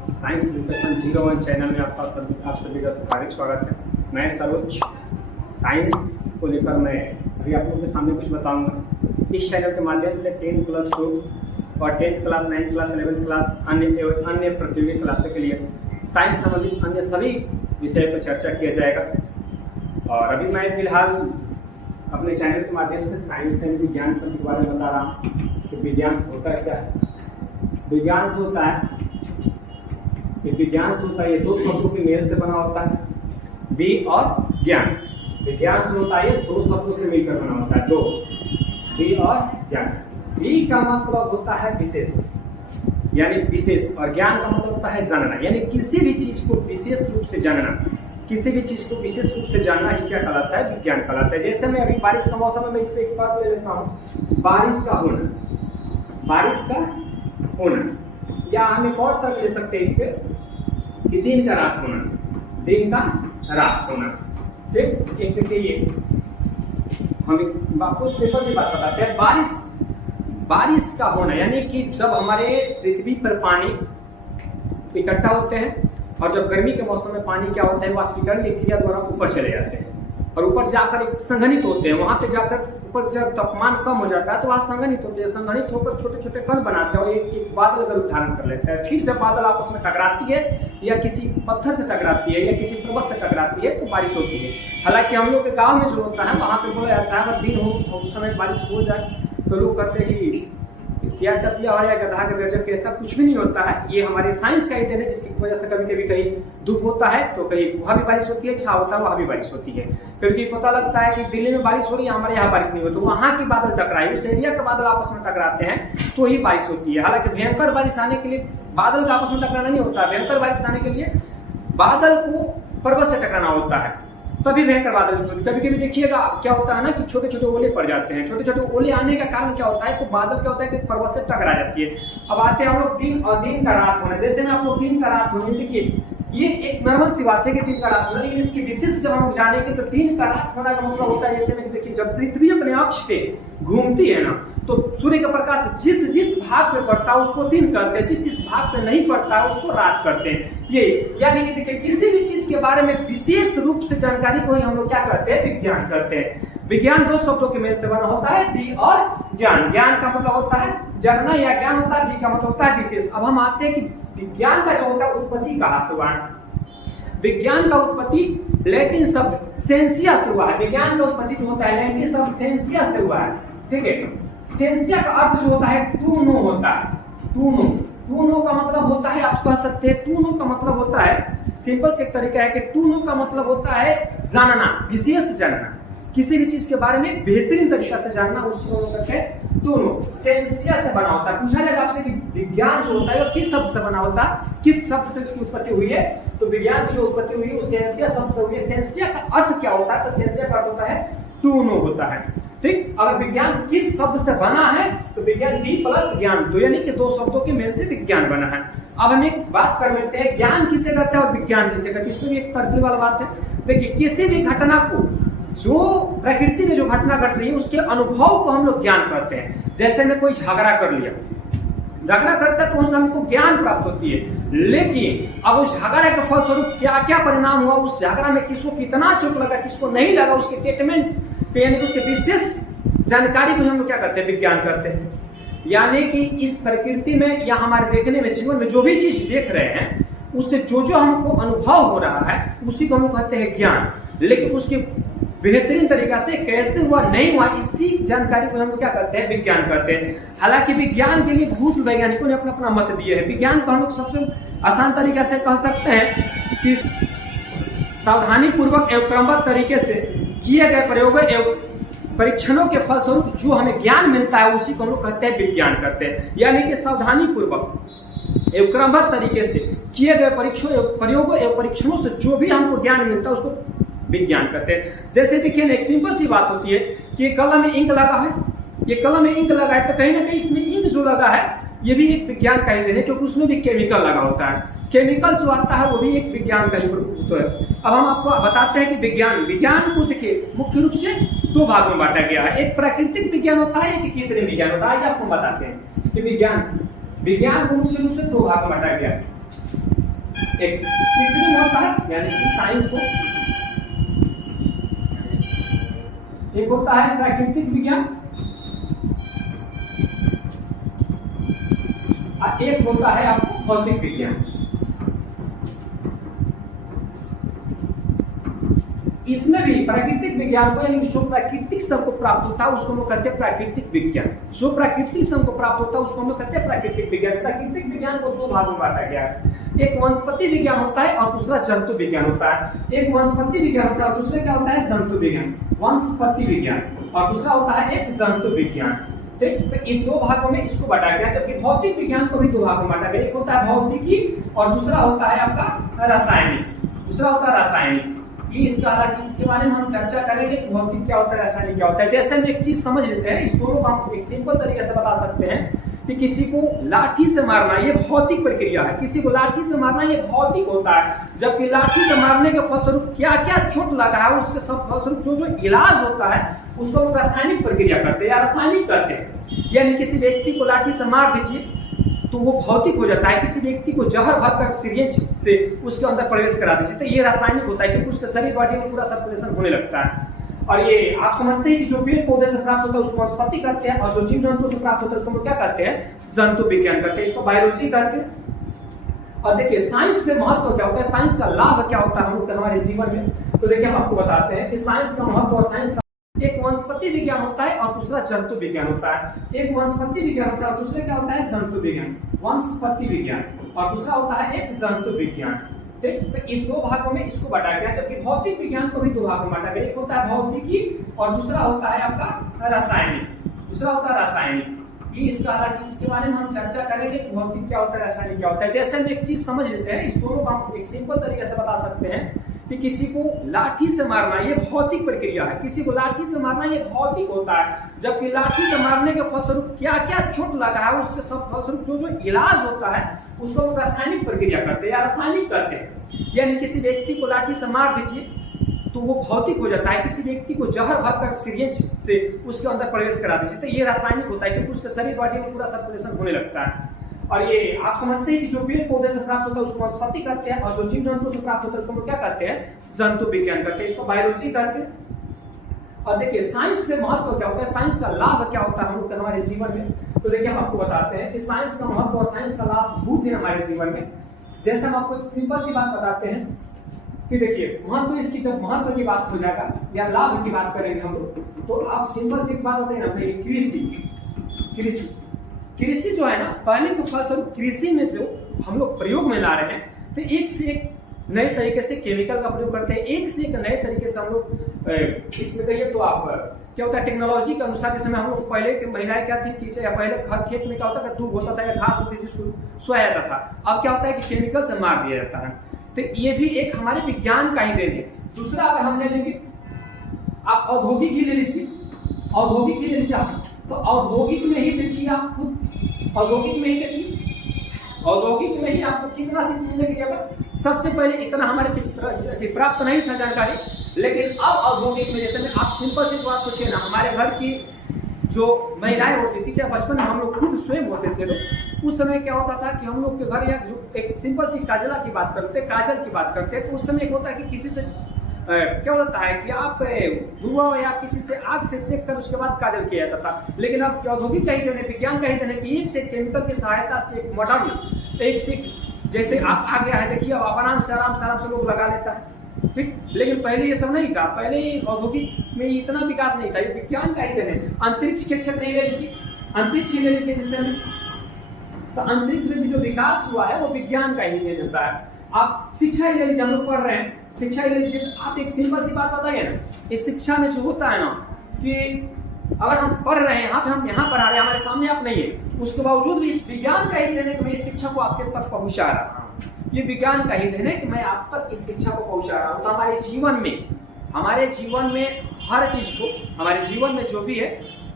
Science education 01 channel में आप सभी का हार्दिक स्वागत है। मैं सरोज साइंस को लेकर मैं अभी आप लोगों के सामने कुछ बताऊंगा। इस चैनल के माध्यम से 10 प्लस 2 और 10th class 9th class 11th class अन्य प्रतियोगी क्लासों के लिए साइंस संबंधित अन्य सभी विषय पर चर्चा किया जाएगा। और अभी मैं फिलहाल अपने चैनल के माध्यम से साइंस से विज्ञान शब्द के बारे में बता रहा हूँ कि विज्ञान होता क्या है। विज्ञान से होता है ये दो शब्दों के मेल से बना होता है, वि और ज्ञान। विज्ञान से होता है दो शब्दों से मिलकर बना होता है, दो, वि और ज्ञान। वि का मतलब होता है विशेष, यानी विशेष, और ज्ञान का मतलब होता है जानना, यानी किसी भी चीज को विशेष रूप से जानना। किसी भी चीज को विशेष रूप से जानना ही क्या कहलाता है, विज्ञान कहलाता है। जैसे मैं अभी बारिश का मौसम है, मैं इस पे एक बात ले लेता हूँ, बारिश का होना, या हम एक और तरह ले सकते हैं इस पे कि दिन का रात होना, दिन का रात होना। ठीक, एक देखिए ये हम आपको सिंपल सी बात बताते हैं। बारिश का होना यानी कि जब हमारे पृथ्वी पर पानी इकट्ठा होते हैं, और जब गर्मी के मौसम में पानी क्या होता है, वाष्पीकरण की क्रिया द्वारा ऊपर चले जाते हैं और ऊपर जाकर एक संघनित होते हैं। वहां पे जाकर ऊपर जब तापमान कम हो जाता है तो वहां संघनित होते हैं, संघनित होकर छोटे छोटे कण बनाते हैं और एक बादल का रूप धारण कर लेता है। फिर जब बादल आपस में टकराती है, या किसी पत्थर से टकराती है, या किसी पर्वत से टकराती है, तो बारिश होती है। हालांकि हम लोग के गाँव में जो होता है वहां पे बोला जाता है अगर दिन हो उस समय बारिश हो जाए तो लोग कहते हैं कि सियार टपिया और या गधा के गजब के, ऐसा कुछ भी नहीं होता है। ये हमारे साइंस का ही देन है, जिसकी वजह से कभी कभी कहीं धूप होता है तो कहीं वहां भी बारिश होती है, छाव होता है वहां भी बारिश होती है। कभी पता लगता है कि दिल्ली में बारिश हो रही है, हमारे यहाँ बारिश नहीं होती, तो वहां की बादल टकराए, उस एरिया के बादल आपस में टकराते हैं तो ही बारिश होती है। हालांकि भयंकर बारिश आने के लिए बादल का आपस में टकराना नहीं होता, भयंकर बारिश आने के लिए बादल को पर्वत से टकराना होता है, तभी भयंकर बादल होती है। कभी कभी देखिएगा क्या होता है ना कि छोटे छोटे ओले पड़ जाते हैं। छोटे छोटे ओले आने का कारण क्या होता है, तो बादल क्या होता है कि पर्वत से टकरा जाती है। अब आते हैं हम लोग दिन और दिन का रात होना। जैसे मैं आपको दिन का रात होने, देखिए ये एक नॉर्मल सी बात है कि दिन का रात होना, लेकिन इसकी विशेष जब हम जानेंगे तो दिन का रात होना का मतलब होता है, जैसे में देखिए जब पृथ्वी अपने अक्ष पे घूमती है ना, तो सूर्य का प्रकाश जिस भाग पे पड़ता है उसको दिन करते हैं, जिस भाग पे नहीं पड़ता है उसको रात करते हैं। ये यानी कि देखिए किसी भी चीज के बारे में विशेष रूप से जानकारी को ही हम लोग क्या करते हैं, विज्ञान करते हैं। विज्ञान दो शब्दों के मेल से बना होता है, वि और ज्ञान। ज्ञान का मतलब होता है जानना, या ज्ञान होता है, वि का मतलब होता है विशेष। अब हम आते हैं कि विज्ञान का जो होता है उत्पत्ति कहाँ से हुआ है। विज्ञान का उत्पत्ति लैटिन शब्द सेंसिया से हुआ है। विज्ञान का उत्पत्ति जो होता है लैटिन शब्द सेंसिया से हुआ है। ठीक है, सेंसिया का अर्थ जो होता है टू नो होता है। टू नो का मतलब होता है, आप कह सकते हैं टू नो का मतलब होता है, सिंपल से एक तरीका है कि टू नो का मतलब होता है जानना, विशेष जानना, किसी भी चीज के बारे में बेहतरीन तरीका से जानना, उसको कहते हैं टू नो। सेंसिया से बना होता है। पूछा जाएगा आपसे कि विज्ञान जो होता है वो किस शब्द से बना होता है, किस शब्द से इसकी उत्पत्ति हुई है, तो विज्ञान की जो उत्पत्ति हुई है वो सेंसिया शब्द से हुई है। सेंसिया का अर्थ क्या होता है, तो सेंसिया का अर्थ होता है टू नो होता है। ठीक, अगर विज्ञान किस शब्द से बना है तो विज्ञान वि प्लस ज्ञान, दो यानी कि दो शब्दों के मेल से विज्ञान बना है। अब हम एक बात कर लेते हैं, ज्ञान किसे कहते हैं और विज्ञान किसे कहते हैं। इसमें भी एक तरकीब वाला बात है। देखिए किसी भी घटना को, जो प्रकृति में जो घटना घट रही है उसके अनुभव को हम लोग ज्ञान करते हैं। जैसे में कोई झगड़ा कर लिया, झगड़ा करता है तो उनसे हमको ज्ञान प्राप्त होती है, लेकिन अब उस झगड़े के फलस्वरूप क्या क्या परिणाम हुआ, उस झगड़ा में किसको कितना चोट लगा, किसको नहीं लगा, उसके ट्रीटमेंट पे यानी उसके विशेष जानकारी को हम लोग क्या करते हैं, विज्ञान करते हैं। यानी कि इस प्रकृति में या हमारे देखने में, जीवन में जो भी चीज देख रहे हैं उससे जो जो हमको अनुभव हो रहा है उसी को हम लोग कहते हैं ज्ञान। लेकिन उसके बेहतरीन तरीका से कैसे हुआ नहीं हुआ, इसी जानकारी को हम लोग क्या करते हैं, विज्ञान करते हैं। हालांकि विज्ञान के लिए बहुत वैज्ञानिकों ने अपना अपना मत दिए है। विज्ञान को हम लोग सबसे आसान तरीका से कह सकते हैं कि सावधानी पूर्वक एवं क्रमबद्ध तरीके से किए गए प्रयोगों एवं परीक्षणों के फलस्वरूप जो हमें ज्ञान मिलता है उसी को हम लोग कहते हैं विज्ञान करते हैं। यानी कि सावधानी पूर्वक एवं क्रमबद्ध तरीके से किए गए प्रयोगों एवं परीक्षणों से जो भी हमको ज्ञान मिलता है उसको विज्ञान करते हैं। जैसे देखिए ना, एक सिंपल सी बात होती है कि कलम में इंक लगा है, ये कलम में इंक लगा है तो कहीं ना कहीं इसमें इंक जो लगा है ये भी एक विज्ञान का ही देन है, क्योंकि उसमें भी केमिकल लगा होता है। केमिकल जो आता है वो भी एक विज्ञान का ही तो है। अब हम आपको बताते हैं कि विज्ञान को देखिए मुख्य रूप से दो भागों में बांटा गया है। एक प्राकृतिक विज्ञान होता है, एक कृत्रिम विज्ञान होता है। आज आपको बताते हैं कि विज्ञान को मुख्य रूप से दो भाग में बांटा गया है। एक कृत्रिम होता है यानी कि साइंस को, एक होता है प्राकृतिक विज्ञान और एक होता है आपको भौतिक विज्ञान। इसमें भी प्राकृतिक विज्ञान को यानी जो प्राकृतिक सब को प्राप्त होता है उसको हम कहते हैं प्राकृतिक विज्ञान। जो प्राकृतिक सब को प्राप्त होता है उसको हम कहते हैं प्राकृतिक विज्ञान। प्राकृतिक विज्ञान को दो भागों में बांटा गया है, एक वनस्पति विज्ञान होता है और दूसरा जंतु विज्ञान होता है। एक वनस्पति विज्ञान होता है और दूसरा क्या होता है जंतु विज्ञान, वनस्पति विज्ञान, और दूसरा होता है एक जंतु विज्ञान। ठीक, तो इस दो भागों में इसको बांटा गया। जबकि भौतिक विज्ञान को भी दो भागों में बांटा गया, एक होता है भौतिकी और दूसरा होता है आपका रासायनिक, दूसरा होता है रासायनिक। ये इसका हालांकि इसके बारे में हम चर्चा करेंगे कि भौतिक क्या होता है रासायनिक क्या होता है। जैसे हम एक चीज समझ लेते हैं, इस दोनों को हम एक सिंपल तरीके से बता सकते हैं कि किसी को लाठी से मारना ये भौतिक प्रक्रिया है, किसी को लाठी से मारना ये भौतिक होता है। जबकि लाठी से मारने के फलस्वरूप क्या क्या चोट लगा है उसके सब फलस्वरूप जो इलाज होता है उसको हम रासायनिक प्रक्रिया करते हैं या रासायनिक करते हैं। यानी किसी व्यक्ति को लाठी से मार दीजिए तो वो भौतिक हो जाता है, किसी व्यक्ति को जहर भरकर सिरिंज से उसके अंदर प्रवेश करा दीजिए तो ये रासायनिक होता है, क्योंकि उसके शरीर बॉडी में पूरा सर्कुलेशन होने लगता है। और ये आप समझते हैं कि जो पेड़ पौधे से प्राप्त होता है उसको वनस्पति करते हैं और जो जीव जंतु से प्राप्त होता है उसको हम क्या करते हैं जंतु विज्ञान करते हैं, इसको बायोलॉजी करते हैं। और देखिए साइंस से महत्व क्या होता है, साइंस का लाभ क्या होता है हम लोग हमारे जीवन में, तो देखिए हम आपको बताते हैं कि साइंस का महत्व और साइंस का एक वनस्पति विज्ञान होता है और दूसरा जंतु विज्ञान होता है। एक वनस्पति विज्ञान होता है और दूसरा क्या होता है जंतु विज्ञान, वनस्पति विज्ञान, और दूसरा होता है एक जंतु विज्ञान। ठीक, तो इस दो भागों में इसको बांटा गया। जबकि भौतिक विज्ञान को भी दो भागों में बांटा गया, एक होता है भौतिकी और दूसरा होता है आपका रासायनिक, दूसरा होता है रासायनिक। ये इसका हालांकि इसके बारे में हम चर्चा करेंगे कि भौतिक क्या होता है रासायनिक क्या होता है। जैसे हम एक चीज समझ लेते हैं, इस दोनों को हम एक सिंपल तरीके से बता सकते हैं कि किसी को लाठी से मारना ये भौतिक प्रक्रिया है, किसी को लाठी से मारना ये भौतिक होता है। जबकि लाठी से मारने के फलस्वरूप क्या क्या चोट लगा है उसके सब फलस्वरूप जो इलाज होता है उसको हम रासायनिक प्रक्रिया करते हैं या रासायनिक करते हैं। यानी किसी व्यक्ति को लाठी से मार दीजिए तो वो भौतिक हो जाता है, किसी व्यक्ति को जहर भरकर सिरिंज से उसके अंदर प्रवेश करा दीजिए तो ये रासायनिक होता है, क्योंकि उसके शरीर बॉडी में पूरा सर्कुलेशन होने लगता है। और ये आप समझते हैं कि जो पेड़ पौधे से प्राप्त होता है उसको वनस्पति करते हैं और जो जीव जंतु से प्राप्त होता है उसको हम क्या करते हैं जंतु विज्ञान करते हैं, इसको बायोलॉजी करते हैं। और देखिए साइंस से महत्व क्या होता है, साइंस का लाभ क्या होता है हम लोग हमारे जीवन में, तो देखिए हम आपको बताते हैं कि साइंस का महत्व और साइंस का लाभ बहुत है हमारे जीवन में। जैसे हम आपको एक सिंपल सी बात बताते हैं कि देखिए महत्व, इसकी जब महत्व की बात हो जाएगा या लाभ की बात करेंगे हम लोग तो आप सिंपल सी बात होते हैं ना, कृषि कृषि जो है ना, पहले तो फलस्वरूप कृषि में जो हम लोग प्रयोग में ला रहे हैं तो एक से एक नए तरीके से केमिकल का प्रयोग करते हैं, एक से एक नए तरीके से हम लोग इसमें कहिए तो आप क्या होता है टेक्नोलॉजी के अनुसार। जैसे हम लोग पहले की महिलाएं क्या थी कि या पहले घर खेत में क्या होता था दूब होता था या घास होती थी जिसको सोया जाता था, अब क्या होता है कि केमिकल से मार दिया जाता है। तो ये भी एक हमारे विज्ञान का ही देन है। दूसरा अगर हमने लेंगे आप औद्योगिक ही ले लीजिए, औद्योगिक ही ले लीजिए आप, तो औद्योगिक में ही देखिए आप खुद औद्योगिक में ही देखिए, औद्योगिक में ही आपको कितना सी चीजें देखिएगा। सबसे पहले इतना हमारे प्राप्त नहीं था जानकारी, लेकिन अब औद्योगिक में जैसे में आप सिंपल सी बात सोचिए ना, हमारे घर की जो महिलाएं होती थी चाहे बचपन में हम लोग खुद स्वयं होते थे लोग, उस समय क्या होता था कि हम लोग के घर या जो एक सिंपल सी काजला की बात करते, काजल की बात करते, तो उस समय एक होता है कि किसी से क्या होता है कि आप धुआं या किसी से आग से सेक कर उसके बाद काजल किया जाता था। लेकिन अब औद्योगिक का ही देने, विज्ञान का ही देने कि एक से केमिकल की सहायता से एक मॉडर्न एक से जैसे आप आ गया है, देखिए अब आराम से लोग लगा लेता है। ठीक, लेकिन पहले ये सब नहीं था, पहले औद्योगिक में इतना विकास नहीं था, ये विज्ञान का ही देने। अंतरिक्ष के क्षेत्र नहीं ले लीजिए, अंतरिक्ष ही ले लीजिए जिससे तो अंतरिक्ष में भी जो विकास हुआ है वो विज्ञान का ही देन होता है। आप शिक्षा ही ले लीजिए, हम लोग पढ़ रहे हैं, शिक्षा ही ले लीजिए, आप एक सिंपल सी बात बताइए ना, इस शिक्षा में जो होता है ना कि अगर हम पढ़ रहे हैं हम यहाँ पढ़ा रहे हैं, हमारे सामने आप नहीं है, उसके बावजूद भी इस विज्ञान का ही देने कि मैं इस शिक्षा को आपके तक पहुंचा रहा हूँ, ये विज्ञान का ही देने कि मैं आप तक इस शिक्षा को पहुंचा रहा हूँ। तो हमारे जीवन में हर चीज को, हमारे जीवन में जो भी है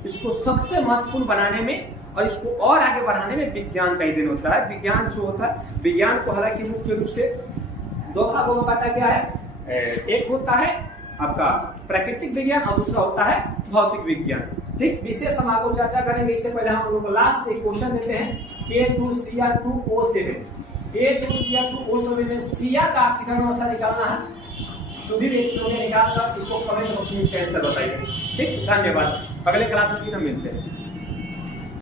इसको सबसे महत्वपूर्ण बनाने में और इसको और आगे बढ़ाने में विज्ञान का ही दिन होता है। विज्ञान जो होता है, विज्ञान को हालांकि मुख्य रूप से दो भागों में बांटा गया है, एक होता है आपका प्राकृतिक विज्ञान और दूसरा होता है भौतिक विज्ञान। ठीक, विशेष हम आपको चर्चा करेंगे। इससे पहले हम लोग लास्ट एक क्वेश्चन देते हैं K2Cr2O7। A2 CR2 O solute Siya का ऑक्सीकरण अवस्था निकालना है। सभी व्यक्तियों ने निकाल कर इसको कमेंट बॉक्स में इसका आंसर बताइए। ठीक, धन्यवाद। अगले क्लास में फिर हम मिलते हैं।